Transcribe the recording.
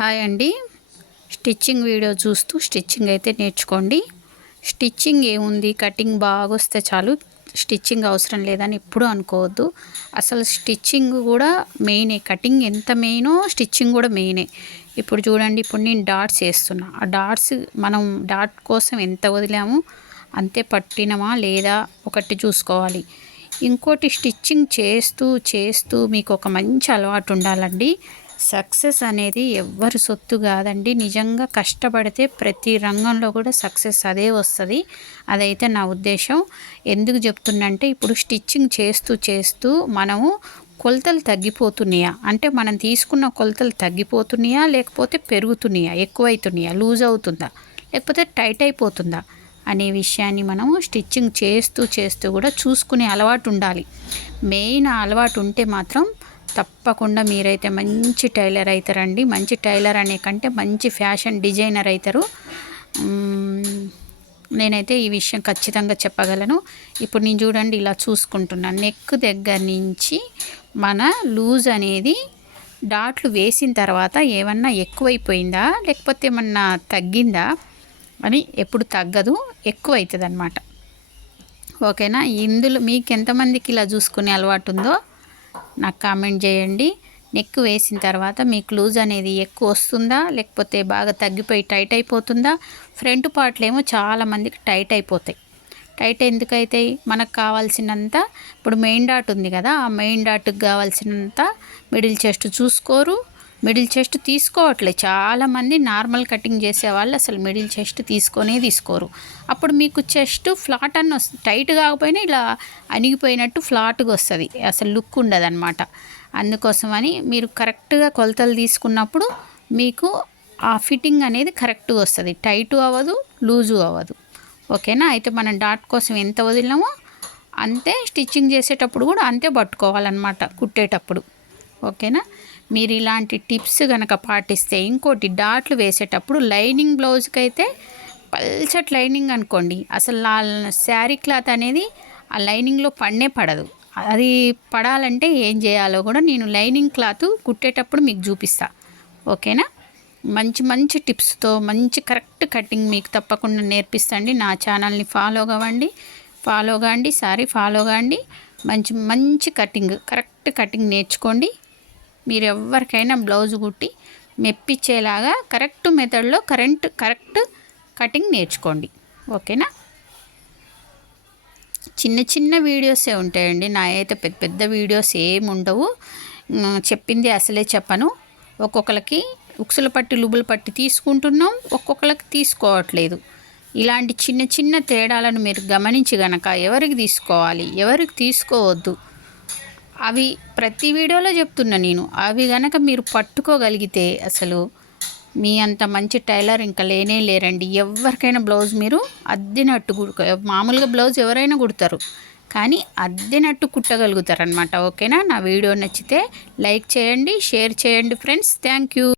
Hi అండి. Stitching video చూస్తూ stitching అయితే నేర్చుకోండి. స్టిచ్చింగ్ ఏముంది? కటింగ్ బాగా వస్తే చాలు. స్టిచ్చింగ్ అవసరం లేదని ఎప్పుడూ అనుకోవద్దు. అసలు స్టిచ్చింగ్ కూడా మెయినే. కటింగ్ ఎంత మెయినో స్టిచ్చింగ్ కూడా మెయినే. ఇప్పుడు చూడండి ఇప్పుడు నేను డాట్స్ వేస్తున్నా. ఆ డాట్స్ మనం డాట్ కోసం ఎంత వదిలాము? అంతే పట్టినమా లేదా ఒకటి చూసుకోవాలి. ఇంకోటి స్టిచ్చింగ్ చేస్తూ చేస్తూ మీకు ఒక మంచి అలవాటు ఉండాలండి. సక్సెస్ అనేది ఎవ్వరి సొత్తు కాదండి. నిజంగా కష్టపడితే ప్రతి రంగంలో కూడా సక్సెస్ అదే వస్తుంది. అదైతే నా ఉద్దేశం. ఎందుకు చెప్తున్నంటే ఇప్పుడు స్టిచ్చింగ్ చేస్తూ చేస్తూ మనము కొలతలు తగ్గిపోతున్నాయా? అంటే మనం తీసుకున్న కొలతలు తగ్గిపోతున్నాయా? లేకపోతే పెరుగుతున్నాయా? ఎక్కువైతున్నాయా? లూజ్ అవుతుందా? లేకపోతే టైట్ అయిపోతుందా? అనే విషయాన్ని మనము స్టిచ్చింగ్ చేస్తూ చేస్తూ కూడా చూసుకునే అలవాటు ఉండాలి. మెయిన్ అలవాటు ఉంటే మాత్రం తప్పకుండా మీరైతే మంచి టైలర్ అవుతారండి మంచి టైలర్ అనే కంటే మంచి ఫ్యాషన్ డిజైనర్ అవుతారు నేనైతే ఈ విషయం ఖచ్చితంగా చెప్పగలను. ఇప్పుడు నేను చూడండి ఇలా చూసుకుంటున్నాను నెక్ దగ్గర నుంచి మన లూజ్ అనేది డాట్లు వేసిన తర్వాత ఏమన్నా ఎక్కువైపోయిందా? లేకపోతే ఏమన్నా తగ్గిందా? అని ఎప్పుడు తగ్గదు ఎక్కువ అవుతుంది అనమాట ఓకేనా? ఇందులో మీకు ఎంతమందికి ఇలా చూసుకునే అలవాటు ఉందో నాకు కామెంట్ చేయండి. నెక్ వేసిన తర్వాత మీకు లూజ్ అనేది ఎక్కువ వస్తుందా? లేకపోతే బాగా తగ్గిపోయి టైట్ అయిపోతుందా? ఫ్రంట్ పార్ట్లు ఏమో చాలామందికి టైట్ అయిపోతాయి. టైట్ ఎందుకు అవుతాయి మనకు కావాల్సినంత ఇప్పుడు మెయిన్ డాట్ ఉంది కదా ఆ మెయిన్ డాట్కి కావాల్సినంత మిడిల్ చెస్ట్ చూసుకోరు. మిడిల్ చెస్ట్ తీసుకోవట్లేదు చాలామంది నార్మల్ కటింగ్ చేసే వాళ్ళు అసలు మిడిల్ చెస్ట్ తీసుకొనే తీసుకోరు. అప్పుడు మీకు చెస్ట్ ఫ్లాట్ అన్న వస్తుంది టైట్ కాకపోయినా ఇలా అణిగిపోయినట్టు ఫ్లాట్గా వస్తుంది. అసలు లుక్ ఉండదు అనమాట అందుకోసమని మీరు కరెక్ట్గా కొలతలు తీసుకున్నప్పుడు మీకు ఆ ఫిట్టింగ్ అనేది కరెక్ట్గా వస్తుంది. టైటు అవ్వదు లూజు అవ్వదు. ఓకేనా? అయితే మనం డాట్ కోసం ఎంత వదిలినామో అంతే స్టిచ్చింగ్ చేసేటప్పుడు కూడా అంతే పట్టుకోవాలన్నమాట కుట్టేటప్పుడు. ఓకేనా? మీరు ఇలాంటి టిప్స్ కనుక పాటిస్తే ఇంకోటి డాట్లు వేసేటప్పుడు లైనింగ్ బ్లౌజ్కి అయితే పల్చట్ లైనింగ్ అనుకోండి. అసలు ఆ శారీ క్లాత్ అనేది ఆ లైనింగ్లో పడనే పడదు. అది పడాలంటే ఏం చేయాలో కూడా నేను లైనింగ్ క్లాత్ కుట్టేటప్పుడు మీకు చూపిస్తా. ఓకేనా? మంచి మంచి టిప్స్తో మంచి కరెక్ట్ కటింగ్ మీకు తప్పకుండా నేర్పిస్తండి. నా ఛానల్ని ఫాలో కావండి ఫాలో కాండి సారీ ఫాలో కాండి. మంచి మంచి కటింగ్ కరెక్ట్ కటింగ్ నేర్చుకోండి. మీరు ఎవరికైనా బ్లౌజ్ కుట్టి మెప్పించేలాగా కరెక్ట్ మెథడ్లో కరెంట్ కరెక్ట్ కటింగ్ నేర్చుకోండి. ఓకేనా? చిన్న చిన్న వీడియోసే ఉంటాయండి. నా అయితే పెద్ద పెద్ద వీడియోస్ ఏమి ఉండవు. చెప్పింది అసలే చెప్పను. ఒక్కొక్కరికి ఉక్సుల పట్టి లుబుల పట్టి తీసుకుంటున్నాం. ఒక్కొక్కరికి తీసుకోవట్లేదు. ఇలాంటి చిన్న చిన్న తేడాలను మీరు గమనించి గనక ఎవరికి తీసుకోవాలి? ఎవరికి తీసుకోవద్దు? అవి ప్రతి వీడియోలో చెప్తున్నా నేను. అవి కనుక మీరు పట్టుకోగలిగితే అసలు మీ అంత మంచి టైలర్ ఇంకా లేనే లేరండి. ఎవరికైనా బ్లౌజ్ మీరు అద్దెనట్టు మామూలుగా బ్లౌజ్ ఎవరైనా కుడతారు. కానీ అద్దెనట్టు కుట్టగలుగుతారనమాట ఓకేనా? నా వీడియో నచ్చితే లైక్ చేయండి షేర్ చేయండి ఫ్రెండ్స్. Thank you.